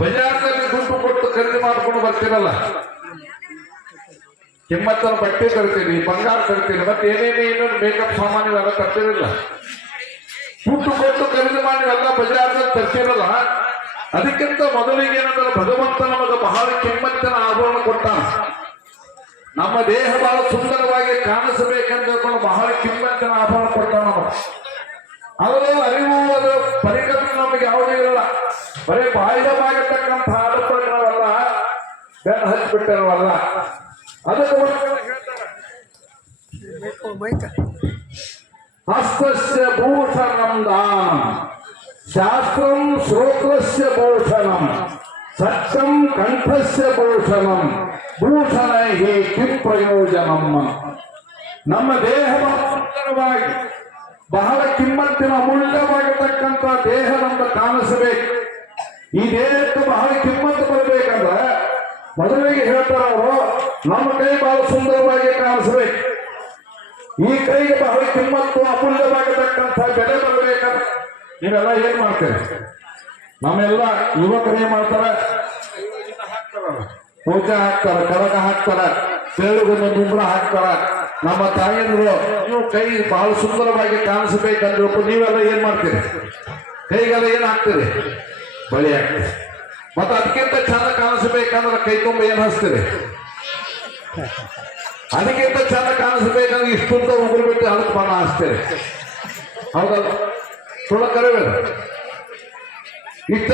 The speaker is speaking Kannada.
ಬಜಾರ್ನಲ್ಲಿ ದುಡ್ಡು ಕೊಟ್ಟು ಖರೀದಿ ಮಾಡ್ಕೊಂಡು ಬರ್ತೀರಲ್ಲ, ಕಿಮ್ಮತ್ತನ ಬಟ್ಟೆ ತರ್ತೀರಿ, ಬಂಗಾರ ತರ್ತೀರಿ, ಮತ್ತೆ ಏನೇನೇನು ಮೇಕಪ್ ಸಾಮಾನು ಇವೆಲ್ಲ ತರ್ತಿರಲ್ಲ. ದುಡ್ಡು ಕೊಟ್ಟು ಖರೀದಿ ಮಾಡಿ ಎಲ್ಲ ಬಜಾರ್ನಲ್ಲಿ ತರ್ತಿರಲ್ಲ. ಅದಕ್ಕಿಂತ ಮೊದಲಿಗೆ ಏನಂದ್ರೆ ಭಗವಂತ ನಮಗೆ ಬಹಳ ಕಿಮ್ಮತ್ತಿನ ಆಭರಣ ಕೊಟ್ಟಾನ. ನಮ್ಮ ದೇಹ ಬಹಳ ಸುಂದರವಾಗಿ ಕಾಣಿಸಬೇಕಂತ ಹೇಳ್ಕೊಂಡು ಬಹಳ ಕಿಮ್ಮತ್ತಿನ ಆಭರಣ ಕೊಟ್ಟಾನ ನಮಗೆ. ಅದರ ಅರಿವು, ಅದರ ಪರಿಕಲ್ಪನೆ ನಮಗೆ ಯಾವುದೂ ಇರಲ್ಲ. ಬರೀ ಬಾಹ್ಯವಾಗಿರ್ತಕ್ಕಂಥ ಆಲೋಚನೆಗಳಲ್ಲ, ಬೆನ್ನು ಹಚ್ಚಿಬಿಟ್ಟಿರವಲ್ಲ. ಅದಕ್ಕೆ ಹೇಳ್ತಾರೆ, ಹಸ್ತಸ್ಯ ಭೂಷಣಂ ದಾನಂ ಶಾಸ್ತ್ರಂ ಶ್ರೋತ್ರಸ್ಯ ಭೂಷಣಂ ಸತ್ಯಂ ಕಂಠಸ್ಯ ಭೂಷಣಂ ಭೂಷಣೈಹಿ ಕಿಂ ಪ್ರಯೋಜನಂ. ನಮ್ಮ ದೇಹದ ಸುಂದರವಾಗಿ ಬಹಳ ಕಿಮ್ಮತ್ತಿನ ಅಮೂಲ್ಯವಾಗಿರ್ತಕ್ಕಂಥ ದೇಹ ನಮ್ಗೆ ಕಾಣಿಸಬೇಕು. ಈ ದೇಹಕ್ಕೆ ಬಹಳ ಕಿಮ್ಮತ್ತು ಬರಬೇಕಂದ್ರೆ ಮೊದಲಿಗೆ ಹೇಳ್ತಾರೆ ಅವರು, ನಮ್ಮ ಕೈ ಬಹಳ ಸುಂದರವಾಗಿ ಕಾಣಿಸಬೇಕು. ಈ ಕೈಗೆ ಬಹಳ ಕಿಮ್ಮತ್ತು ಅಮೂಲ್ಯವಾಗಿರ್ತಕ್ಕಂಥ ಬೆಲೆ ಬರಬೇಕಂದ್ರೆ ನೀವೆಲ್ಲ ಏನ್ ಮಾಡ್ತೀರಿ? ನಮ್ಮೆಲ್ಲ ಯುವಕರು ಏನ್ ಮಾಡ್ತಾರೆ? ಪೂಜೆ ಹಾಕ್ತಾರ, ಕರಗ ಹಾಕ್ತಾರ, ಬೆಳಗುನ ದುಂಬಳ ಹಾಕ್ತಾರ. ನಮ್ಮ ತಾಯಿಯಂದ್ರು ನೀವು ಕೈ ಬಹಳ ಸುಂದರವಾಗಿ ಕಾಣಿಸಬೇಕಂದ್ರೆ ನೀವೆಲ್ಲ ಏನ್ ಮಾಡ್ತೀರಿ? ಕೈಗೆಲ್ಲ ಏನ್ ಹಾಕ್ತೀರಿ? ಬಳಿ ಹಾಕ್ತೀರಿ. ಮತ್ತೆ ಅದಕ್ಕಿಂತ ಚಂದ ಕಾಣಿಸಬೇಕಂದ್ರೆ ಕೈ ತುಂಬ ಏನ್ ಹಚ್ತೀರಿ? ಅದಕ್ಕಿಂತ ಚಂದ ಕಾಣಿಸಬೇಕಂದ್ರೆ ಇಷ್ಟುಂತ ಉಗುರು ಬಿಟ್ಟು ಅದಕ್ಕೆ ಬಣ್ಣ ಹಚ್ತೀರಿ. ಹೌದಲ್ಲ? ಸುಳ್ಳ ಕರಿಬೇಡ. ಇಷ್ಟ